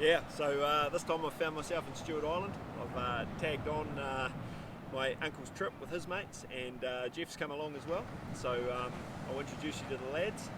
Yeah, so this time I've found myself in Stewart Island. I've tagged on my uncle's trip with his mates, and Jeff's come along as well. So I'll introduce you to the lads.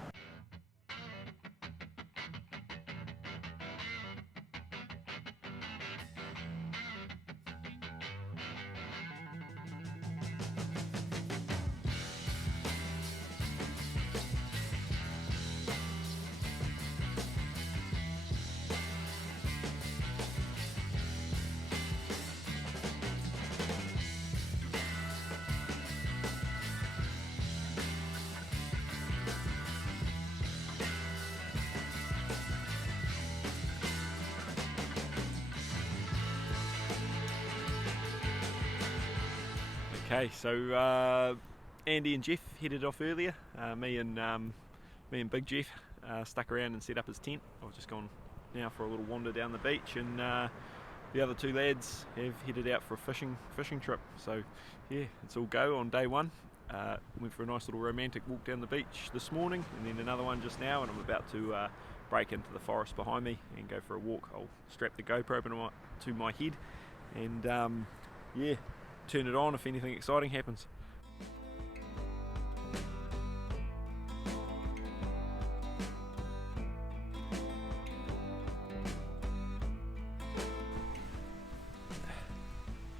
Okay, so Andy and Jeff headed off earlier. Me and Big Jeff stuck around and set up his tent. I've just gone now for a little wander down the beach, and the other two lads have headed out for a fishing trip. So yeah, it's all go on day one. Went for a nice little romantic walk down the beach this morning, and then another one just now, and I'm about to break into the forest behind me and go for a walk. I'll strap the GoPro to my head and yeah, turn it on if anything exciting happens.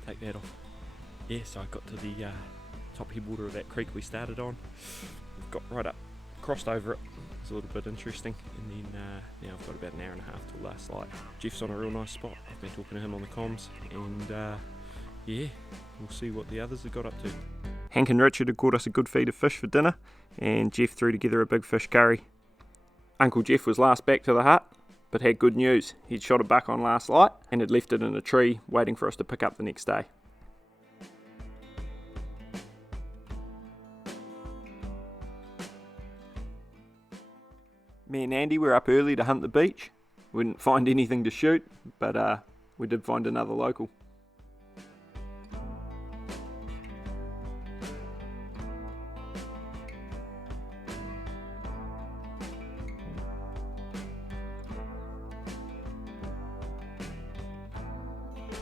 Take that off. Yeah, so I got to the top headwater of that creek we started on. We've got right up, crossed over it. It's a little bit interesting, and then now I've got about an hour and a half till last light. Jeff's on a real nice spot. I've been talking to him on the comms, and yeah, we'll see what the others have got up to. Hank and Richard had caught us a good feed of fish for dinner, and Jeff threw together a big fish curry. Uncle Jeff was last back to the hut, but had good news. He'd shot a buck on last light and had left it in a tree waiting for us to pick up the next day. Me and Andy were up early to hunt the beach. We didn't find anything to shoot, but we did find another local.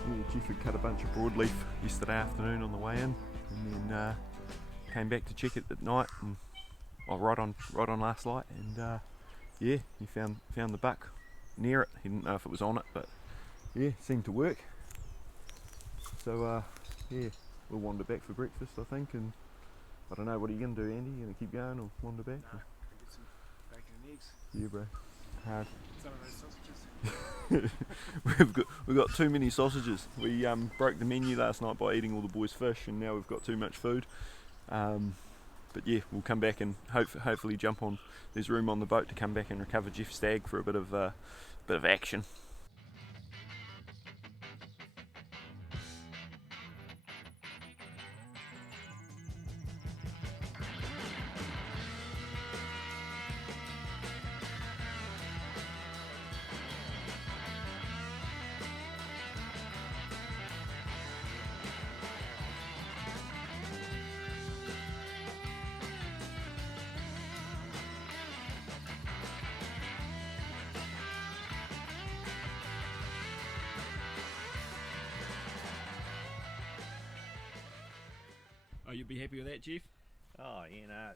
Yeah, Jeff had cut a bunch of broadleaf yesterday afternoon on the way in, and then came back to check it at night, and right on last light, and yeah, he found the buck near it. He didn't know if it was on it, but yeah, seemed to work. So yeah, we'll wander back for breakfast, I think, and I don't know, what are you going to do, Andy? You going to keep going or wander back? Nah, go get some bacon and eggs. Yeah, bro. Hard. Some of those sausages. We've got too many sausages. We broke the menu last night by eating all the boys' fish, and now we've got too much food. But yeah, we'll come back and hopefully jump on. There's room on the boat to come back and recover Jeff's stag for a bit of action. Oh, you'll be happy with that, Jeff? Oh, you know,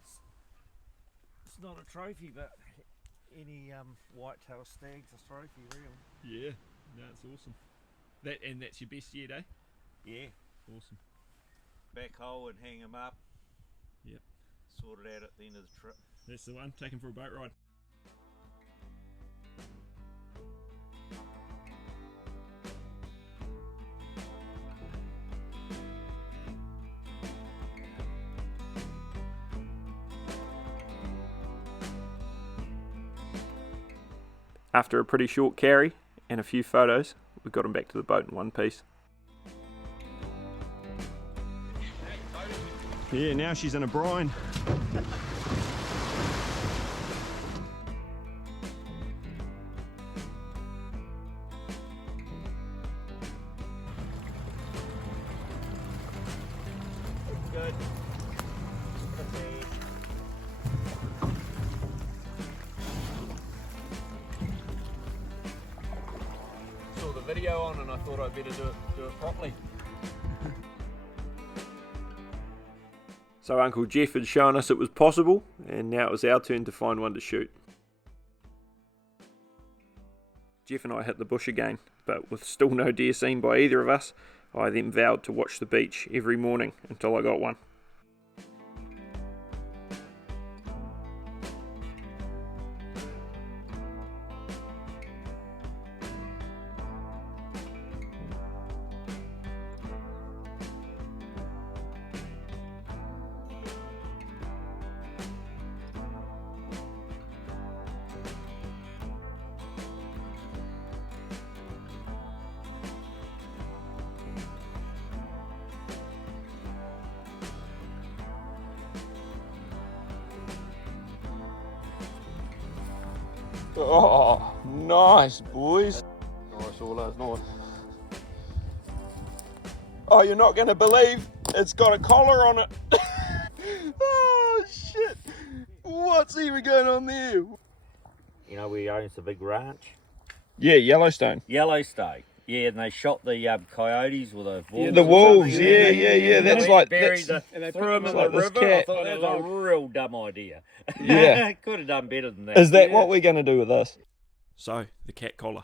it's not a trophy, but any whitetail stag's a trophy, really. Yeah, no, it's awesome. That's your best yet, eh? Yeah. Awesome. Backhoe and hang them up. Yep. Sort it out at the end of the trip. That's the one. Take him for a boat ride. After a pretty short carry and a few photos, we got him back to the boat in one piece. Yeah, now she's in a brine. Good. video on, and I thought I'd better do it properly. So Uncle Jeff had shown us it was possible, and now it was our turn to find one to shoot. Jeff and I hit the bush again, but with still no deer seen by either of us, I then vowed to watch the beach every morning until I got one. Oh, nice, boys. Nice, all those nice. Oh, you're not going to believe it's got a collar on it. Oh, shit. What's even going on there? You know, we owns a big ranch. Yeah, Yellowstone. Yellowstone. Yeah, and they shot the coyotes with the wolves. The or wolves, something. yeah. And That's they like... buried That's, and they threw them in the like this river. cat. I thought that was a real dumb idea. Yeah. Could have done better than that. is that what we're going to do with this? So, the cat collar.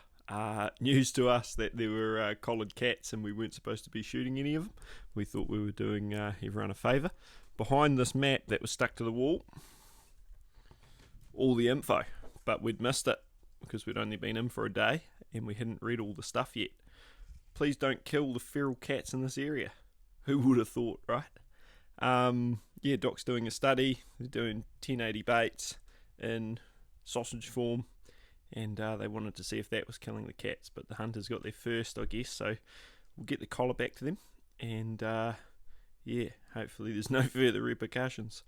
News to us that there were collared cats and we weren't supposed to be shooting any of them. We thought we were doing everyone a favour. Behind this map that was stuck to the wall, all the info, but we'd missed it because we'd only been in for a day and we hadn't read all the stuff yet. Please don't kill the feral cats in this area. Who would have thought, right? Yeah, Doc's doing a study. They're doing 1080 baits in sausage form, and they wanted to see if that was killing the cats, but the hunters got there first, I guess, so we'll get the collar back to them, and yeah, hopefully there's no further repercussions.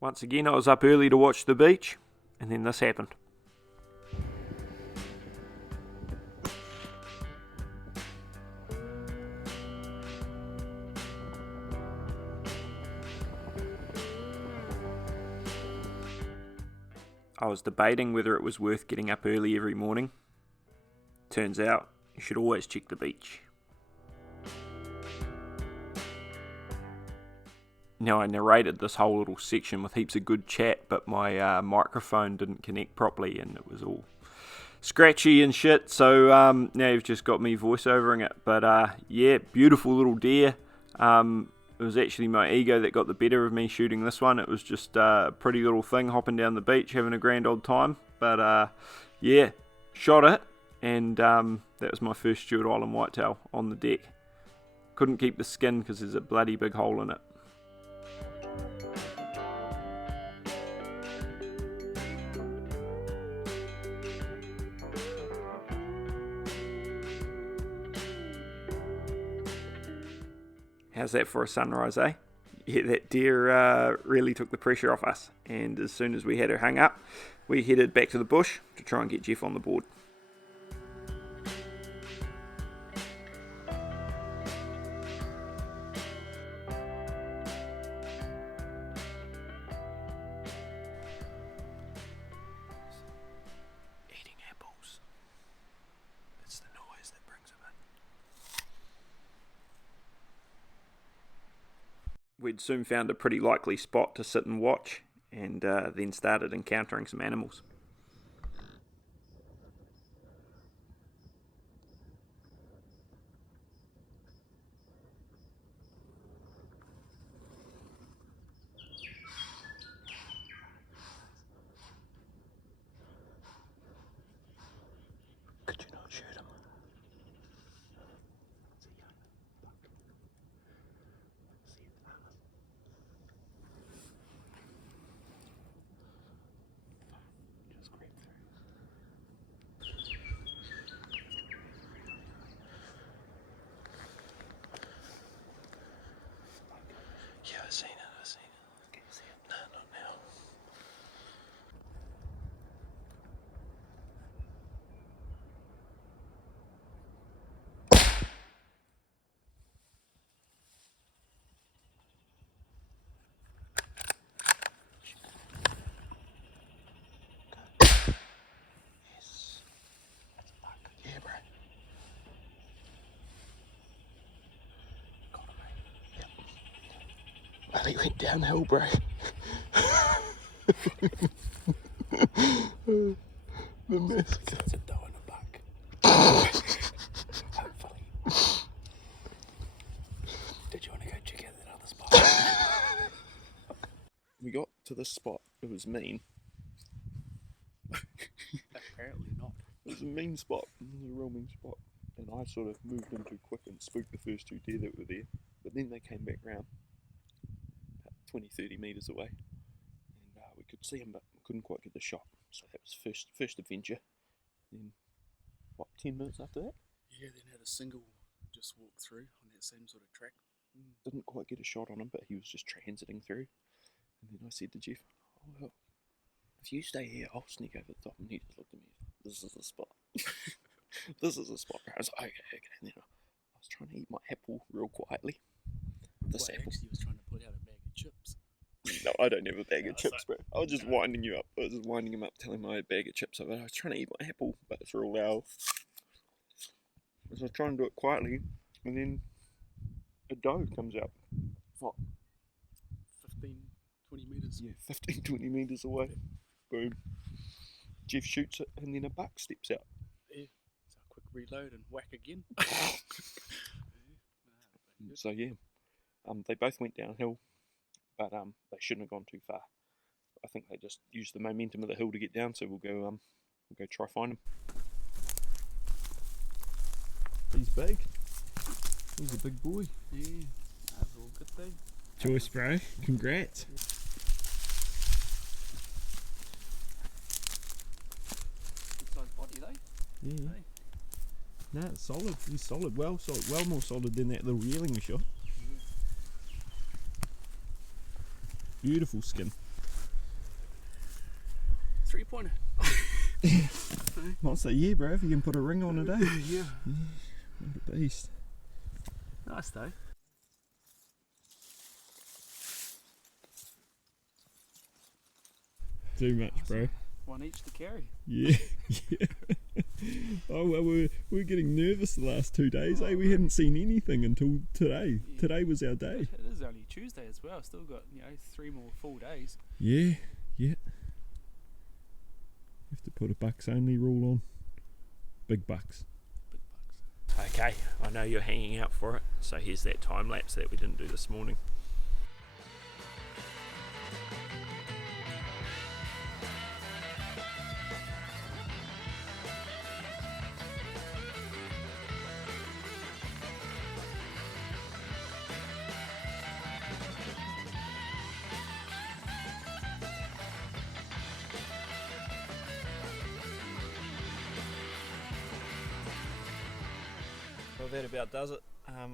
Once again, I was up early to watch the beach, and then this happened. I was debating whether it was worth getting up early every morning. Turns out, you should always check the beach. Now, I narrated this whole little section with heaps of good chat, but my microphone didn't connect properly and it was all scratchy and shit, so now you've just got me voiceovering it. But yeah, beautiful little deer. It was actually my ego that got the better of me shooting this one. It was just a pretty little thing hopping down the beach, having a grand old time. But yeah, shot it, and that was my first Stewart Island whitetail on the deck. Couldn't keep the skin because there's a bloody big hole in it. How's that for a sunrise, eh? Yeah, that deer really took the pressure off us, and as soon as we had her hung up, we headed back to the bush to try and get Jeff on the board. Eating apples. It's the noise that brings them in. We'd soon found a pretty likely spot to sit and watch, and then started encountering some animals. Could you not shoot him? Well, he went downhill, bro. The mask. It's a doe and a buck. Hopefully. Did you want to go check out that other spot? We got to this spot. It was mean. Apparently not. It was a mean spot. It was a real mean spot. And I sort of moved in too quick and spooked the first two deer that were there. But then they came back round about 20-30 metres away. And we could see them, but we couldn't quite get the shot. So that was first adventure. Then, what, 10 minutes after that? Yeah, then had a single just walk through on that same sort of track. Didn't quite get a shot on him, but he was just transiting through. And then I said to Jeff, oh, well, if you stay here, I'll sneak over the top. And he just looked at me, this is the spot. This is the spot. I was like, okay. And then I was trying to eat my apple real quietly. This apple. Actually, he was trying to put out a bag of chips. No, I don't have a bag of chips, bro. I was just winding you up. I was just winding him up, telling him I had a bag of chips. But I was trying to eat my apple, but it's real loud. So I was trying to do it quietly, and then a doe comes out. What? 15, 20 metres. Yeah, 15, 20 metres away. Boom. Jeff shoots it, and then a buck steps out. Yeah. So a quick reload and whack again. So yeah, they both went downhill, but they shouldn't have gone too far. I think they just used the momentum of the hill to get down. So we'll go try find him. He's big. He's a big boy. Yeah, that's all good thing. Choice, bro. Congrats. Good sized body, though. Yeah. Hey. No, it's solid. He's solid. Well more solid than that little yearling we shot. Beautiful skin. 3-pointer. I'll say yeah, bro. If you can put a ring on it, eh? Yeah. What a beast. Nice though. Too much, bro. One each to carry. Yeah, yeah. Oh well, we're getting nervous the last 2 days, eh? We hadn't seen anything until today. Yeah. Today was our day. It is only Tuesday as well. Still got 3 more full days. Yeah, yeah. You have to put a bucks only rule on. Big bucks. Big bucks. Okay, I know you're hanging out for it, so here's that time lapse that we didn't do this morning. Well, that about does it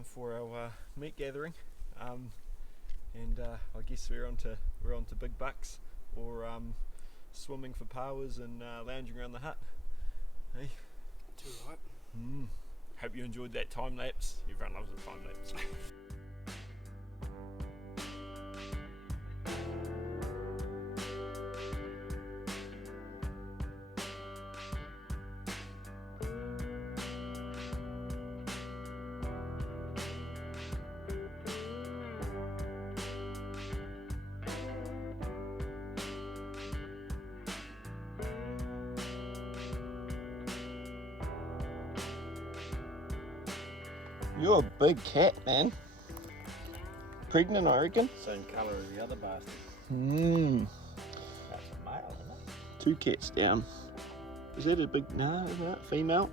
for our meat gathering, and I guess we're on to big bucks or swimming for powers and lounging around the hut. Hey, Too right. Hope you enjoyed that time lapse. Everyone loves a time lapse. You're a big cat, man. Pregnant, I reckon. Same colour as the other bastard. That's a male, isn't it? 2 cats down. Is that a big, no, is that female?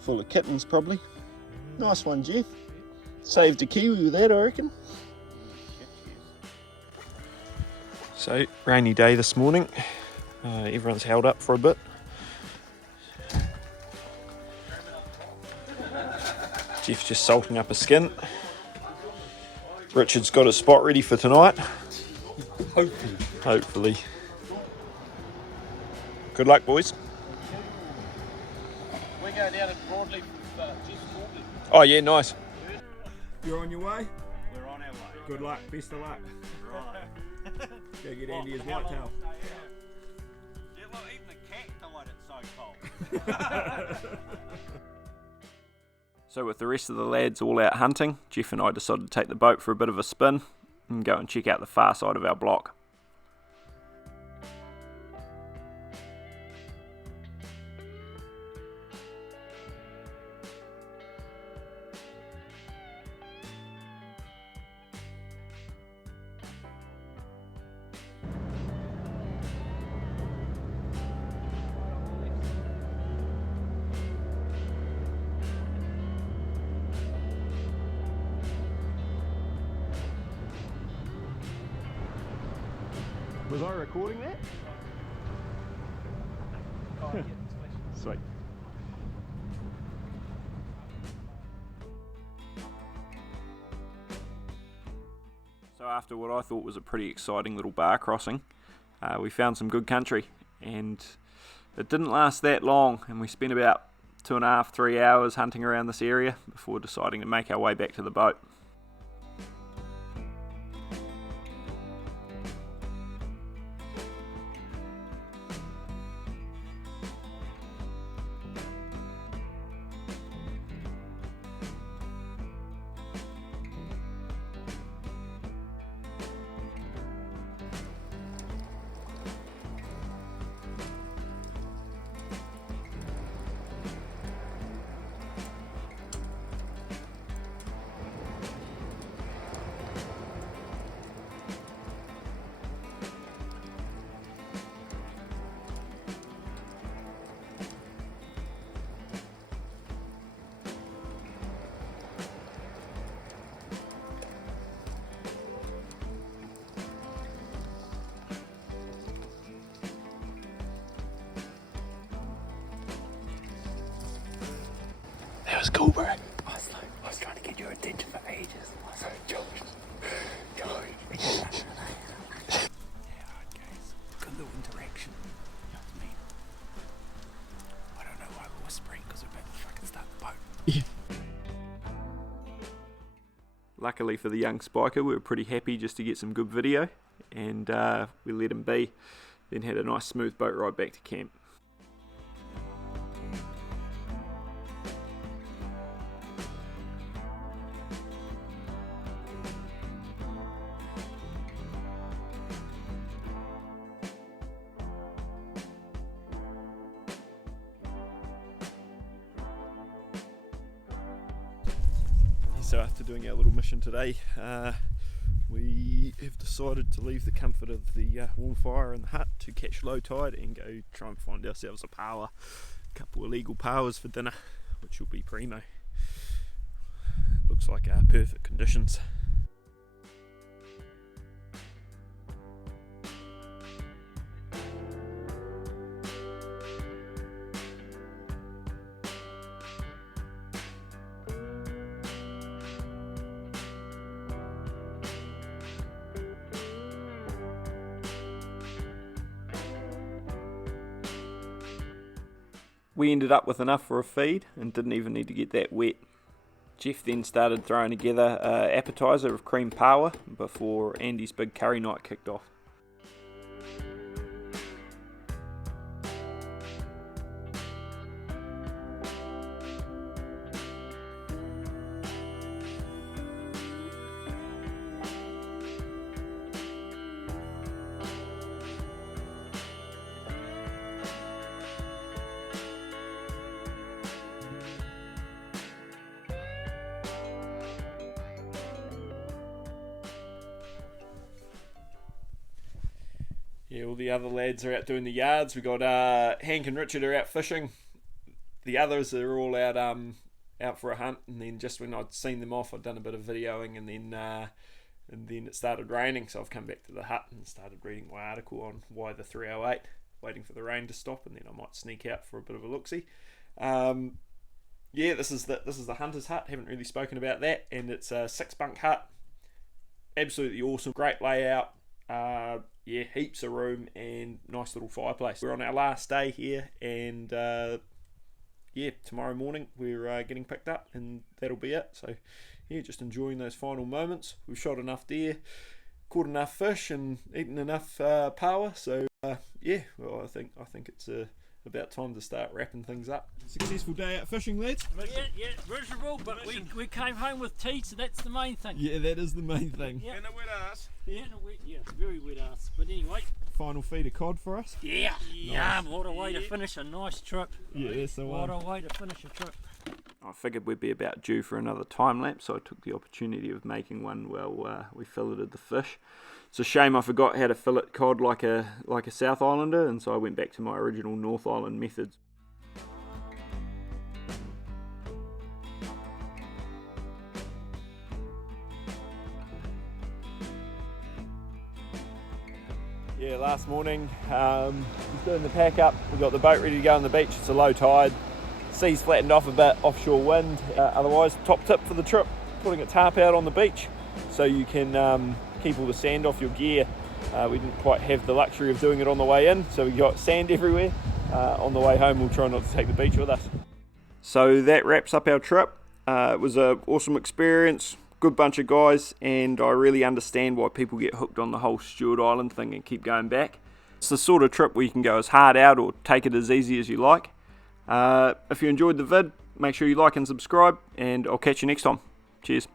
Full of kittens, probably. Nice one, Jeff. Saved a kiwi with that, I reckon. So, rainy day this morning. Everyone's held up for a bit. Jeff's just salting up a skin. Richard's got his spot ready for tonight. Hopefully. Good luck, boys. We go down at Broadleaf just walking. Oh yeah, nice. You're on your way? We're on our way. Good luck, best of luck. Right. Go get Andy his whitetail. Yeah, well, even the cat died, it's so cold. So with the rest of the lads all out hunting, Jeff and I decided to take the boat for a bit of a spin and go and check out the far side of our block. Was I recording that? Oh, yeah, Sweet. So after what I thought was a pretty exciting little bar crossing, we found some good country, and it didn't last that long, and we spent about 2.5 to 3 hours hunting around this area before deciding to make our way back to the boat. that was cool, bro. I was trying to get your attention for ages. I was like, George. Yeah, alright, guys. Good little interaction. You know what I mean? I don't know why we're whispering, because we're about to fucking start the boat. Yeah. Luckily for the young spiker, we were pretty happy just to get some good video, and we let him be, then had a nice smooth boat ride back to camp. So after doing our little mission today, we have decided to leave the comfort of the warm fire in the hut to catch low tide and go try and find ourselves a power, a couple of legal powers for dinner, which will be primo. Looks like perfect conditions. We ended up with enough for a feed and didn't even need to get that wet. Jeff then started throwing together an appetiser of cream power before Andy's big curry night kicked off. Yeah, all the other lads are out doing the yards. We got Hank and Richard are out fishing. The others are all out out for a hunt. And then just when I'd seen them off, I'd done a bit of videoing, and then it started raining. So I've come back to the hut and started reading my article on why the 308, waiting for the rain to stop, and then I might sneak out for a bit of a look-see. Yeah, this is the hunter's hut. Haven't really spoken about that, and it's a 6-bunk hut. Absolutely awesome, great layout. Yeah, heaps of room and nice little fireplace. We're on our last day here, and yeah, tomorrow morning we're getting picked up, and that'll be it. So yeah, just enjoying those final moments. We've shot enough deer, caught enough fish, and eaten enough power. So yeah, well, I think it's a about time to start wrapping things up. Successful day out fishing, lads? Yeah, miserable, but we came home with tea, so that's the main thing. Yeah, that is the main thing. Yeah. And a wet ass. Yeah, very wet ass. But anyway. Final feed of cod for us? Yeah, yum, what a way to finish a nice trip. Yeah, that's the one. What a way to finish a trip. I figured we'd be about due for another time lapse, so I took the opportunity of making one while we filleted the fish. It's a shame I forgot how to fillet cod like a South Islander, and so I went back to my original North Island methods. Yeah, last morning, just doing the pack up. We've got the boat ready to go on the beach. It's a low tide. Sea's flattened off a bit, offshore wind. Otherwise, top tip for the trip, putting a tarp out on the beach so you can keep all the sand off your gear. We didn't quite have the luxury of doing it on the way in, so we got sand everywhere. On the way home, we'll try not to take the beach with us. So that wraps up our trip. It was an awesome experience. Good bunch of guys, and I really understand why people get hooked on the whole Stewart Island thing and keep going back. It's the sort of trip where you can go as hard out or take it as easy as you like. If you enjoyed the vid, make sure you like and subscribe, and I'll catch you next time. Cheers.